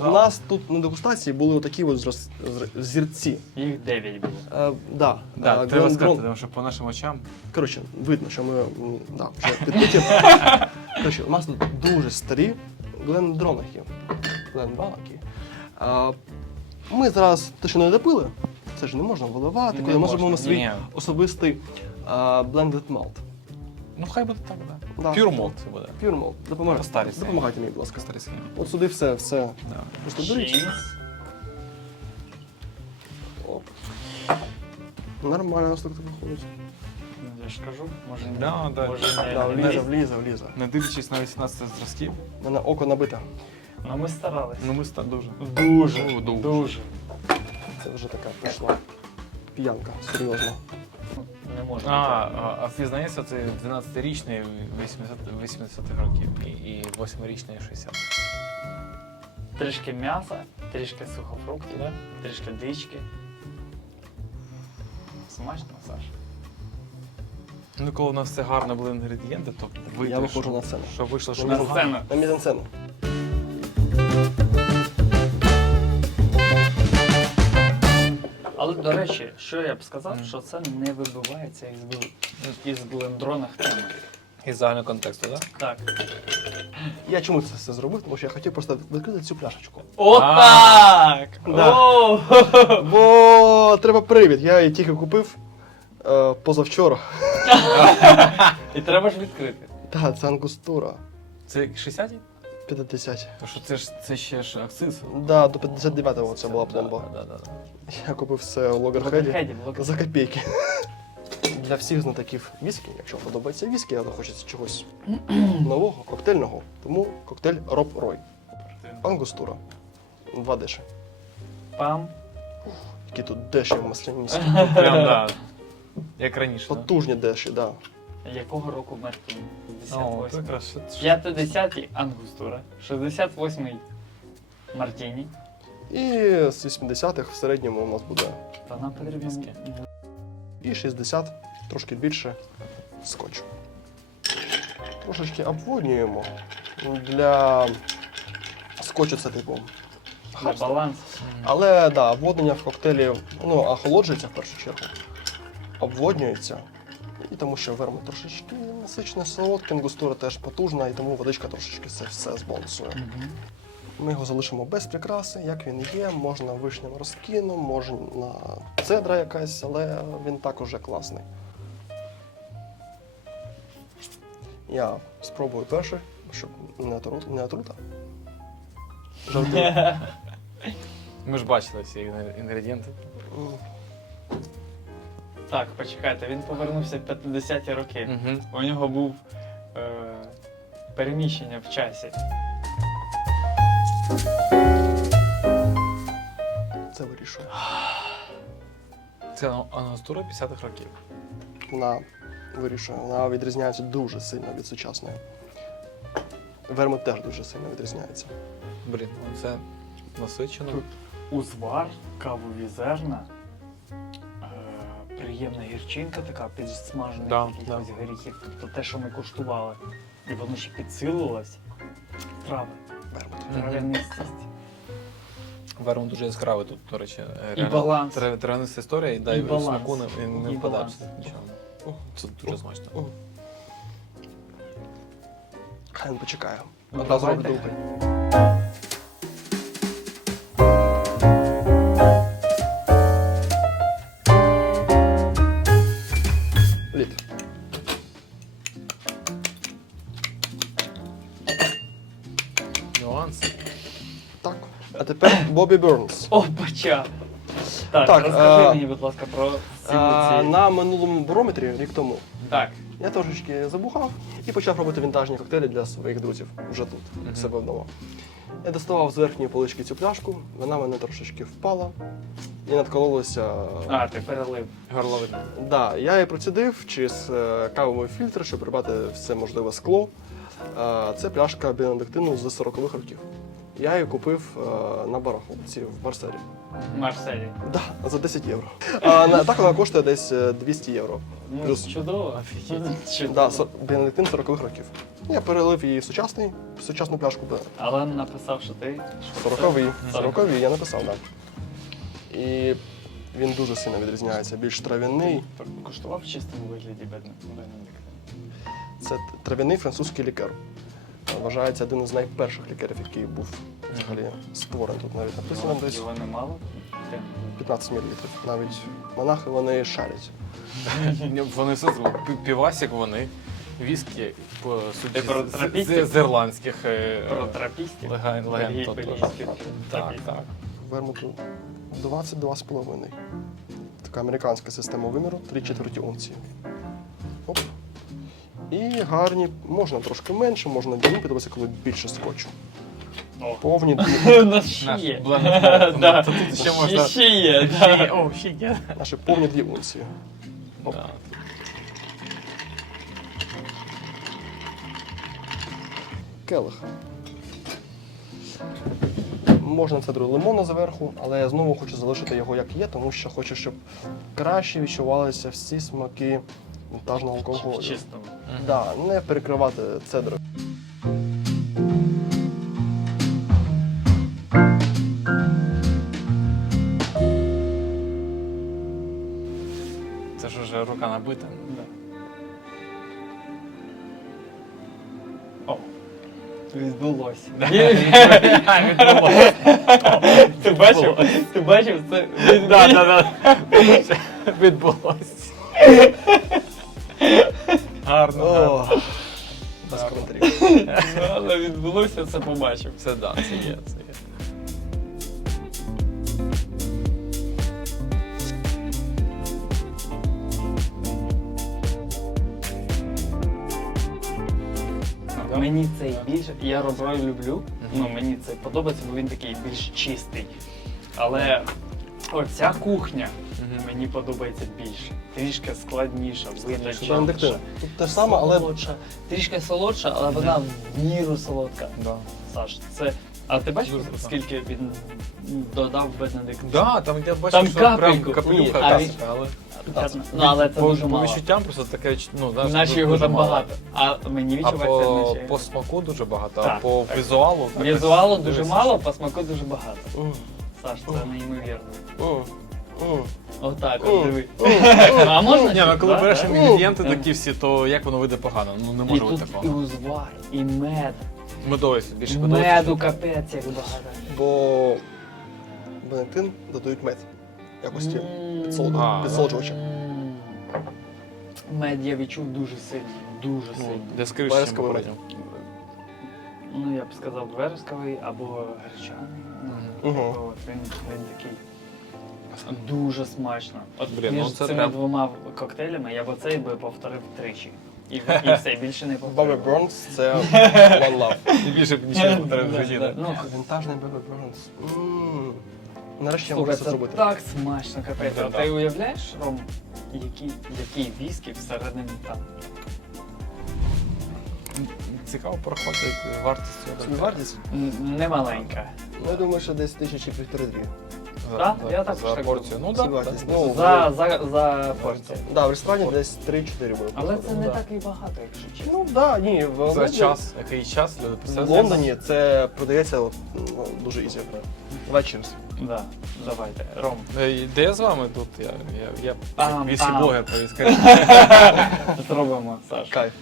У нас тут на дегустації були такі зірці. Їх 9 було. Е, да, Да, е, треба Глен- сказати, тому що по нашим очам. Коротше, видно, що ми м, да, вже підпиті. Коротше, у нас тут дуже старі глендронахи. Гленбалаки. А, Ми зараз те, що не допили, це ж не можна виливати, Не коли ми можна, зробимо свій особистий а, blended malt. Ну хай буде так, да. Да. Pure malt це буде. Pure malt. Допомагайте. По старій схемі. Допомагайте мені, будь ласка. Старі схеми. От сюди все, все. Да. Просто беріть. Оп. Нормально у нас так виходить. Я ж кажу, може не. Да, да. Може не. Да, не- влізе, влізе, влізе. Не дивлячись на 18 зразків, У мене око набите. Ну ми старались. ну ми ста дуже. Дуже, дуже. дуже. Це вже така пішла п'янка, серйозно. Не можна. А, а, а впізнається це 12-річний 80 80-х років і, і 8-річний 60 Трішки м'яса, трішки сухофруктів, Да? трішки дички. Смачно, Саш. Ну, коли у нас все гарно були інгредієнти, то вийде, Я виходжу на сцену. Що вийшло, що На сцену. На мізансцену. До речі, що я б сказав, Мгм. що це не вибивається із, із блендронах теми. із загального контексту, так? Так. Я чому це все зробив? Тому що я хотів просто відкрити цю пляшечку. Отак! Да. О! Бо треба привід. Я її тільки купив е, позавчора. І треба ж відкрити. Так, це ангустура. Це 60-ті? 50. Тому що це ж це ще ж акциз. Да, до 59-го це була пломба. Да, да, да. Я купив це у Логерхеді Логерхеді, Логерхеді. за копійки. Для всіх знатоків віскі, якщо подобається віскі, але хочеться чогось нового, коктейльного. Тому коктейль Роб Рой. Ангустура. Два деші. Пам. Які тут деші в масляністі. Прям, да. Як раніше. да? Потужні деші, да. Якого року? О, 58. це краще. 50-й Ангустура, 68-й Мартіні. І з 80-х в середньому у нас буде Та нам потрібно Віскі. і 60, трошки більше скотчу. Трошечки обводнюємо. Для скотчу це типу. для балансу. Але да, обводнення в коктейлі ну, охолоджується в першу чергу. Обводнюється. І тому що вермут трошечки насичне солодке, ангустура теж потужна, і тому водичка трошечки це все збалансує. Ми його залишимо без прикраси, як він є, можна вишням розкину, можна цедра якась, але він також класний. Я спробую перший, щоб не отру- не отрута. Жартую. Ми ж бачили всі інгредієнти. Так, почекайте, він повернувся в 50-ті роки. Угу. У нього був е, переміщення в часі. Це вирішує. Це ангустура 50-х років. Вона вирішує. Вона відрізняється дуже сильно від сучасної. Вермут теж дуже сильно відрізняється. Блін, ну це насичено. Тут узвар, кавові зерна, приємна гірчинка така, підсмажених Да, якихось горіхів. Тобто те, що ми куштували. І воно ще підсилилось. Трави. Трав'янистість. Вермут дуже яскравий тут, до речі. І баланс. тра- Травяниста історія, і дай баланс. смаку не, не І впадає баланс. нічого. Це дуже смачно. Хай він почекає. Ну, Одразу давайте. Нюанси. Так. А тепер Бобі Бернс. О, почав! Так, Так, розкажи е, мені, будь ласка, про ці. А, ці- на минулому барометрі рік тому Так. я трошечки забухав і почав робити вінтажні коктейлі для своїх друзів вже тут, в себе вдома. Я доставав з верхньої полички цю пляшку, вона мене трошечки впала і надкололася. А, ти перелив. Горловий. Да, я її процідив через е, кавовий фільтр, щоб прибрати все можливе скло. Е, Це пляшка бенедиктину з 40-х років. Я її купив е, на барахолці в Марселі. Марселі. Да, за 10 євро. А так вона коштує десь е, 200 євро. Ну, Плюс. чудово. Чудово. Да, Бенедиктин 40-х років. Я перелив її в сучасний, в сучасну пляшку. Але написав, що ти. що це 40-й. 40. 40-й, я написав, так. Да. І він дуже сильно відрізняється. Більш трав'яний. Куштував в чистому вигляді Бен- Бенедикт. Це трав'яний французький лікер. Вважається один із найперших лікерів, який був взагалі створений. Тут навіть написано десь Його немало. 15 мл. Навіть монахи вони шарять. Вони все зробили. Пі- Півасік вони, віскі, по суті, з- з, з ірландських е, Про трапістів. легенд. легенд Бельгій- то- то- бельгійських Так, трапістів. так. Вермуту 22,5. Така американська система виміру, 3 четверті унції. Оп. І гарні, можна трошки менше, можна мені подобається, коли більше скотчу. О. Повні дві, У нас ще є. Да. Тут ще Ще- можна- Ще є. Ще є. О, ще є. наші повні дві унції. Оп. Да. Келих. Можна цедру лимона зверху, але я знову хочу залишити його як є, тому що хочу, щоб краще відчувалися всі смаки вінтажного алкоголю. Мгм. Да, не перекривати цедру. Це ж уже рука набита. Да. О. Відбулося. А, відбулося. Ти бачив? Ти бачив? Це Да, да, да. Відбулося. Гарно. О, гарно. без коментарів. Але відбулося, це побачив. Це да, це є, це є. Мені цей більше. Я роброй люблю. Ну мені це подобається, бо він такий більш чистий. Але оця кухня Мгм. мені подобається більше. Трішки складніша, визначеніша. Тут те ж саме, але Солодша. Трішки солодша, але вона в міру солодка. Да. Саш, це. А ти бачиш, Дуже круто. скільки він додав Бенедикт? Да, там я бачив, Там що прям капельку. капелюха Ні, а капелька, він- але Ну, але це по, дуже по мало. відчуттям просто таке, ну, знаєш, Наче дуже його там мало. багато. А мені А відчувається, по, наче. по смаку дуже багато, а Так, по так. візуалу. так Візуалу дуже мало, по смаку дуже багато. Саш, це неймовірно. м, м. Отак, от диви. А можна? Ні, ну коли Да, береш інгредієнти такі всі, то як воно вийде погано? Ну не І може тут бути і такого. узвар, і мед. Медовість більше подобається. Меду капець, як багато. Бо Бенедиктин додають мед. Якості М. підсолоду- підсолоджувача. М. Мед я відчув дуже сильно, дуже Ну, сильно. Для скоріше, Вересковий попередньо. Ну, я б сказав, вересковий або гречаний. Ну, Мгм. от він, він такий. Дуже смачно. От Блін, між ну це цими прям- двома коктейлями я б оцей би повторив тричі. І, і все, більше не повторив. Bobby Burns – це One Love. І більше б нічого не повторив в житті. да. Ну, Вінтажний Bobby Burns. М. Нарешті я слухай, можу це це зробити. так смачно, капець. Да, А да. ти уявляєш, Ром, який, який віскі всередині там? Цікаво проходить вартість цього. Собівартість? Немаленька. Ну, я думаю, що десь тисячі півтори-дві. За, Да? за, Я також за так порцію. Ну так. Да. Ну, За, за, за порцію. Да, в ресторані десь 3-4 буде. Але це не Да. так і багато, якщо чесно. Ну, да, ні, в За Лондоні- час, який час люди В Лондоні це продається от, ну, дуже ізі. Cheers. Да, давайте. Ром. Е, Де я з вами тут? Я, я, я Пам, вісім пам. блогер повіскаю. Зробимо, Саш. Кайф.